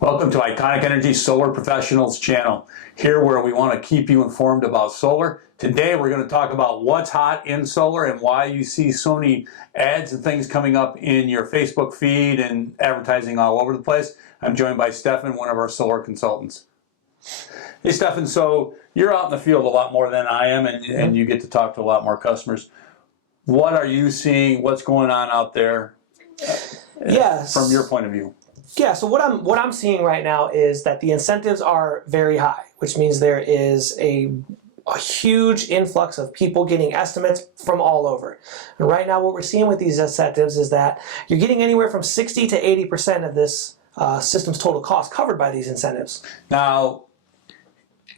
Welcome to Iconic Energy Solar Professionals channel, here where we want to keep you informed about solar. Today we're going to talk about what's hot in solar and why you see so many ads and things coming up in your Facebook feed and advertising all over the place. I'm joined by Stefan, one of our solar consultants. Hey Stefan, so you're out in the field a lot more than I am, and you get to talk to a lot more customers. What are you seeing? What's going on out there from your point of view? Yeah, so what I'm seeing right now is that the incentives are very high, which means there is a huge influx of people getting estimates from all over. And right now what we're seeing with these incentives is that you're getting anywhere from 60 to 80% of this system's total cost covered by these incentives. Now,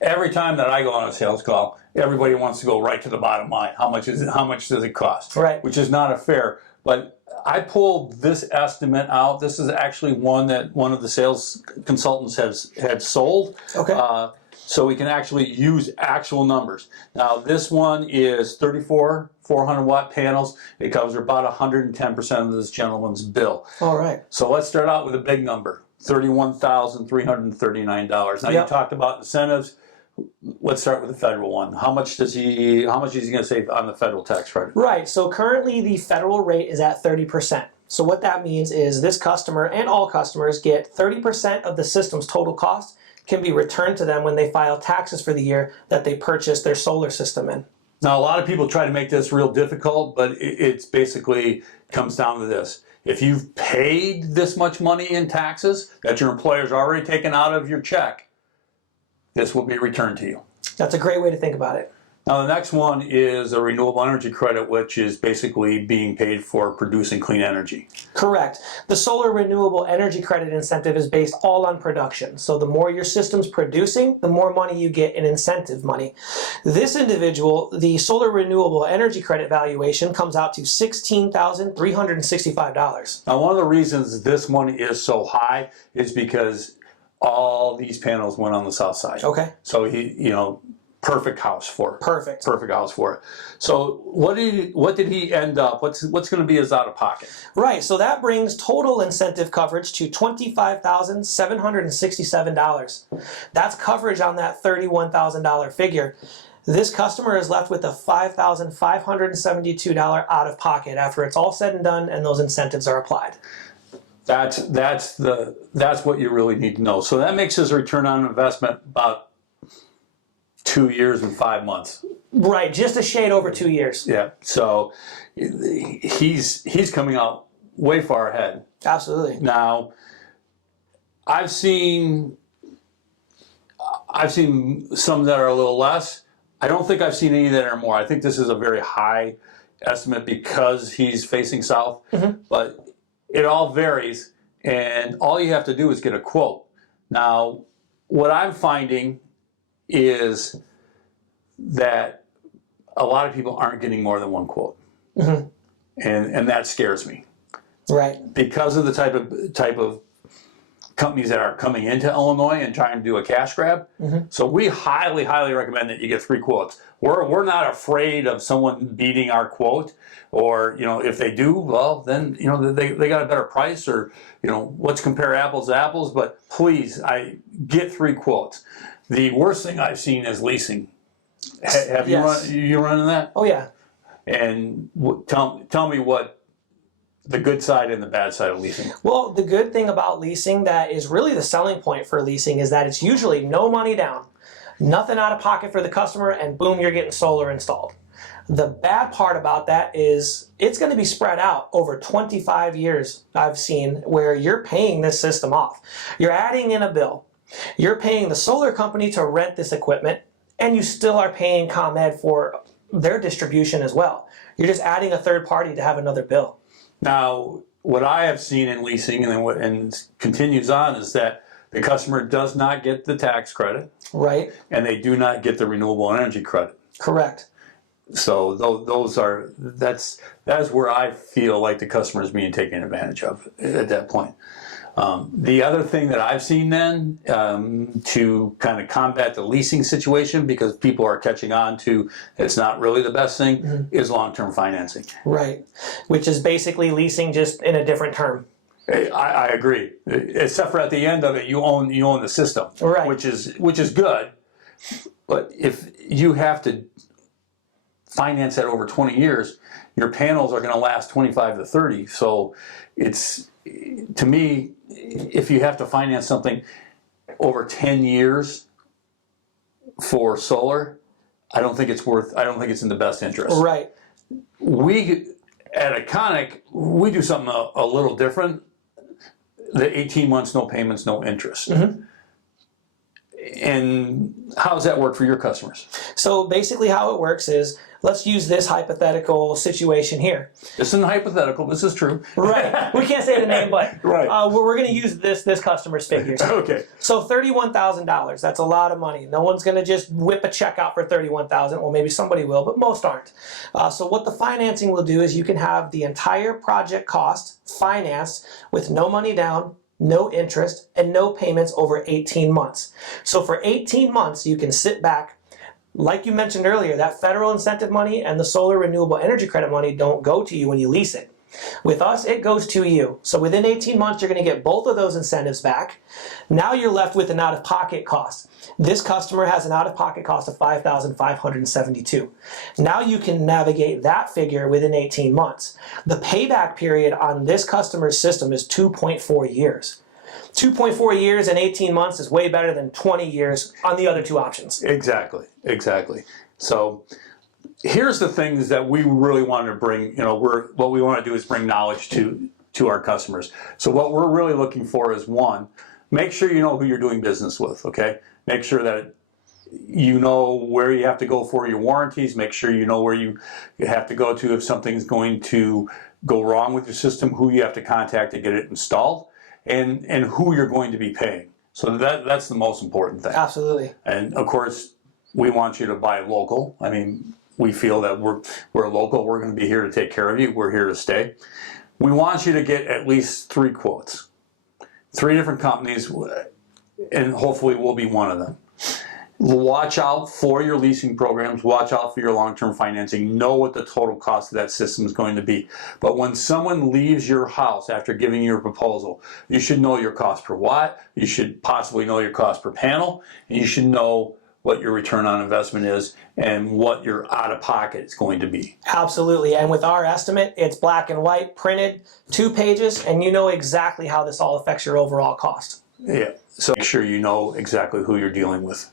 every time that I go on a sales call, everybody wants to go right to the bottom line. How much is it? How much does it cost? Right. Which is not fair. But I pulled this estimate out. This is actually one that one of the sales consultants had sold. Okay. So we can actually use actual numbers. Now this one is 34 400-watt panels. It covers about 110% of this gentleman's bill. All right. So let's start out with a big number, $31,339. Now you talked about incentives. Let's start with the federal one. How much is he going to save on the federal tax credit? Right. So currently the federal rate is at 30%. So what that means is this customer and all customers get 30% of the system's total cost can be returned to them when they file taxes for the year that they purchased their solar system in. Now, a lot of people try to make this real difficult, but it's basically comes down to this. If you've paid this much money in taxes that your employer's already taken out of your check, this will be returned to you. That's a great way to think about it. Now, the next one is a renewable energy credit, which is basically being paid for producing clean energy. Correct. The solar renewable energy credit incentive is based all on production. So the more your system's producing, the more money you get in incentive money. This individual, the solar renewable energy credit valuation comes out to $16,365. Now, one of the reasons this money is so high is because all these panels went on the south side. Okay. So perfect house for it. Perfect. Perfect house for it. So what did he end up? What's going to be his out of pocket? Right. So that brings total incentive coverage to $25,767. That's coverage on that $31,000 figure. This customer is left with a $5,572 out of pocket after it's all said and done and those incentives are applied. That's what you really need to know. So that makes his return on investment about 2 years and 5 months. Right, just a shade over 2 years. Yeah. So he's coming out way far ahead. Absolutely. Now, I've seen some that are a little less. I don't think I've seen any that are more. I think this is a very high estimate because he's facing south. Mm-hmm. But it all varies, and all you have to do is get a quote. Now, what I'm finding is that a lot of people aren't getting more than one quote. Mm-hmm. And that scares me. Right. Because of the type of companies that are coming into Illinois and trying to do a cash grab. Mm-hmm. So we highly, highly recommend that you get 3 quotes. We're not afraid of someone beating our quote, or if they do, well, then they got a better price, or let's compare apples to apples. But please, I get 3 quotes. The worst thing I've seen is leasing. Have you run that? Oh yeah. And tell me what the good side and the bad side of leasing. Well, the good thing about leasing that is really the selling point for leasing is that it's usually no money down, nothing out of pocket for the customer, and boom, you're getting solar installed. The bad part about that is it's going to be spread out over 25 years, I've seen, where you're paying this system off. You're adding in a bill. You're paying the solar company to rent this equipment, and you still are paying ComEd for their distribution as well. You're just adding a third party to have another bill. Now, what I have seen in leasing and continues on is that the customer does not get the tax credit. Right. And they do not get the renewable energy credit. Correct. So that's where I feel like the customer is being taken advantage of at that point. The other thing that I've seen then to kind of combat the leasing situation, because people are catching on to it's not really the best thing, mm-hmm. is long-term financing. Right, which is basically leasing just in a different term. I agree. Except for at the end of it, you own the system, Right. which is good. But if you have to finance that over 20 years, your panels are going to last 25 to 30. So it's, to me, if you have to finance something over 10 years for solar, I don't think it's in the best interest. Right. We at Iconic, we do something a little different. The 18 months, no payments, no interest. Mm-hmm. And how does that work for your customers? So basically how it works is, let's use this hypothetical situation here. This isn't hypothetical, this is true. Right. We can't say the name, but right. We're going to use this customer's figures. Okay. So $31,000, that's a lot of money. No one's going to just whip a check out for $31,000. Well, maybe somebody will, but most aren't. So what the financing will do is you can have the entire project cost financed with no money down, no interest, and no payments over 18 months. So for 18 months, you can sit back. Like you mentioned earlier, that federal incentive money and the solar renewable energy credit money don't go to you when you lease it. With us, it goes to you. So within 18 months, you're going to get both of those incentives back. Now you're left with an out-of-pocket cost. This customer has an out-of-pocket cost of $5,572. Now you can navigate that figure within 18 months. The payback period on this customer's system is 2.4 years. 2.4 years and 18 months is way better than 20 years on the other two options. Exactly. So here's the things that we really want to bring, what we want to do is bring knowledge to our customers. So what we're really looking for is, one, make sure you know who you're doing business with, okay? Make sure that you know where you have to go for your warranties. Make sure you know where you have to go to if something's going to go wrong with your system, who you have to contact to get it installed, and who you're going to be paying. So that's the most important thing. Absolutely. And of course, we want you to buy local. I mean, we feel that we're local. We're going to be here to take care of you. We're here to stay. We want you to get at least 3 quotes, 3 different companies, and hopefully we'll be one of them. Watch out for your leasing programs. Watch out for your long-term financing. Know what the total cost of that system is going to be. But when someone leaves your house after giving you a proposal, you should know your cost per watt. You should possibly know your cost per panel. And you should know what your return on investment is and what your out-of-pocket is going to be. Absolutely. And with our estimate, it's black and white, printed, 2 pages, and you know exactly how this all affects your overall cost. Yeah. So make sure you know exactly who you're dealing with.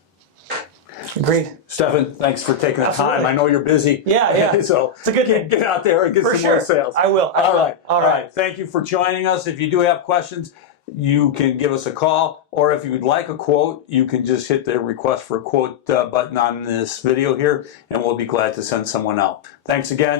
Agreed. Stefan, thanks for taking the Absolutely. time. I know you're busy. Yeah. So it's a good thing. Get out there and get For some sure. more sales. I will. All right. Thank you for joining us. If you do have questions, you can give us a call, or if you would like a quote, you can just hit the request for a quote button on this video here, and we'll be glad to send someone out. Thanks again.